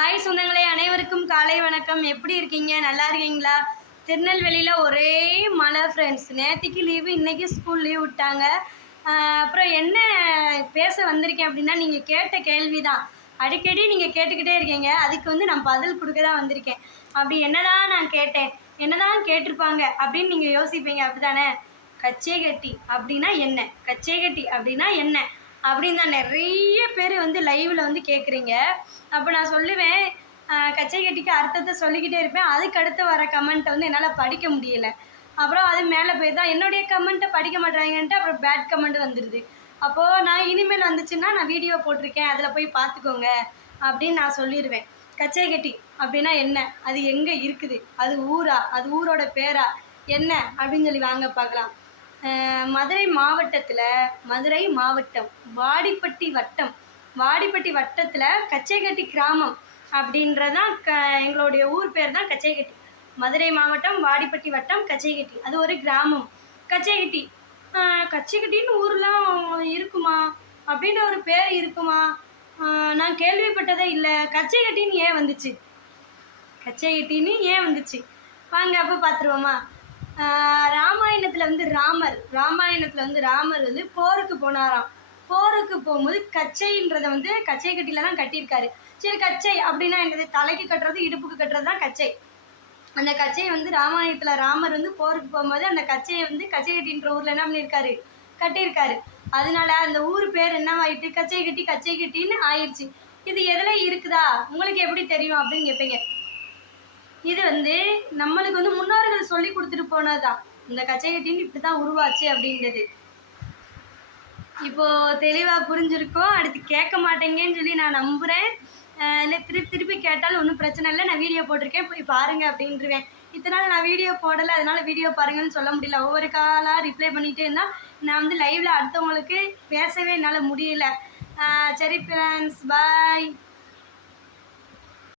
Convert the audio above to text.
Hi சொந்தங்களே அனைவருக்கும் காலை வணக்கம். எப்படி இருக்கீங்க? நல்லா இருக்கீங்களா? திருநெல்வேலியில் ஒரே மழை ஃப்ரெண்ட்ஸ் நேற்றுக்கு லீவு இன்றைக்கி ஸ்கூல் லீவ் விட்டாங்க. அப்புறம் என்ன பேச வந்திருக்கேன் அப்படின்னா நீங்கள் கேட்ட கேள்வி தான் அடிக்கடி நீங்கள் கேட்டுக்கிட்டே இருக்கீங்க. அதுக்கு வந்து நான் பதில் கொடுக்க தான் வந்திருக்கேன். அப்படி என்னதான் நான் கேட்டேன் என்னதான் கேட்டிருப்பாங்க அப்படின்னு நீங்கள் யோசிப்பீங்க அப்படிதானே கச்சே கட்டி அப்படின்னா என்ன? கச்சே கட்டி அப்படின்னா என்ன? அப்படின்னு தான் நிறைய பேர் வந்து லைவில் வந்து கேட்குறீங்க அப்போ நான் சொல்லுவேன் கச்சை கட்டிக்கு அர்த்தத்தை சொல்லிக்கிட்டே இருப்பேன். அதுக்கு அடுத்து வர கமெண்ட்டை வந்து என்னால் படிக்க முடியல. அப்புறம் அது மேலே போய் தான் என்னுடைய கமெண்ட்டை படிக்க மாட்டாங்கன்ட்டு அப்புறம் பேட் கமெண்ட் வந்துடுது அப்போது நான் இனிமேல் வந்துச்சுன்னா நான் வீடியோ போட்டிருக்கேன். அதில் போய் பார்த்துக்கோங்க அப்படின்னு நான் சொல்லிடுவேன் கச்சை கட்டி அப்படின்னா என்ன? அது எங்கே இருக்குது? அது ஊரா? அது ஊரோட பேரா? என்ன? அப்படின்னு சொல்லி வாங்க பார்க்கலாம். மதுரை மாவட்டத்தில் மதுரை மாவட்டம் வாடிப்பட்டி வட்டம் வாடிப்பட்டி வட்டத்தில் கச்சைக்கட்டி கிராமம் அப்படின்றதான் க எங்களுடைய ஊர் பேர் தான் கச்சைக்கட்டி மதுரை மாவட்டம் வாடிப்பட்டி வட்டம் கச்சைக்கட்டி அது ஒரு கிராமம். கச்சைக்கட்டி கச்சைக்கட்டின்னு ஊர்லாம் இருக்குமா? அப்படின்ற ஒரு பேர் இருக்குமா? நான் கேள்விப்பட்டதே இல்லை. கச்சைக்கட்டின்னு ஏன் வந்துச்சு? கச்சைக்கட்டின்னு ஏன் வந்துச்சு? வாங்க அப்போ பார்த்துருவோமா ராமாயணத்தில் வந்து ராமர் ராமாயணத்தில் வந்து ராமர் வந்து போருக்கு போனாராம். போருக்கு போகும்போது கச்சைன்றதை வந்து கச்சை கட்டில தான் கட்டியிருக்காரு. சரி கச்சை அப்படின்னா என்னது? தலைக்கு கட்டுறது இடுப்புக்கு கட்டுறது தான் கச்சை. அந்த கச்சையை வந்து ராமாயணத்தில் ராமர் வந்து போருக்கு போகும்போது அந்த கச்சையை வந்து கச்சை கட்டின்ற ஊரில் என்ன பண்ணியிருக்காரு? கட்டியிருக்காரு. அதனால அந்த ஊர் பேர் என்னவாயிட்டு? கச்சை கட்டி கச்சை கட்டின்னு ஆயிடுச்சு. இது எதில் இருக்குதா? உங்களுக்கு எப்படி தெரியும் அப்படின்னு கேட்பீங்க. இது வந்து நம்மளுக்கு வந்து முன்னோர்கள் சொல்லி கொடுத்துட்டு போனதுதான். இந்த கச்சைக்கட்டின்னு இப்படி தான் உருவாச்சு அப்படின்றது. இப்போ தெளிவாக புரிஞ்சிருக்கோம் அடுத்து கேட்க மாட்டேங்கன்னு சொல்லி நான் நம்புகிறேன் இல்லை திருப்பி திருப்பி கேட்டாலும் ஒன்றும் பிரச்சனை இல்லை. நான் வீடியோ போட்டிருக்கேன். போய் பாருங்க அப்படின்ட்டுருவேன் இத்தனை நாள் நான் வீடியோ போடலை. அதனால வீடியோ பாருங்கன்னு சொல்ல முடியல. ஒவ்வொரு காலாக ரிப்ளை பண்ணிகிட்டே இருந்தால் நான் வந்து லைவில் அடுத்தவங்களுக்கு பேசவே என்னால் முடியல. சரி ஃப்ரெண்ட்ஸ் பாய்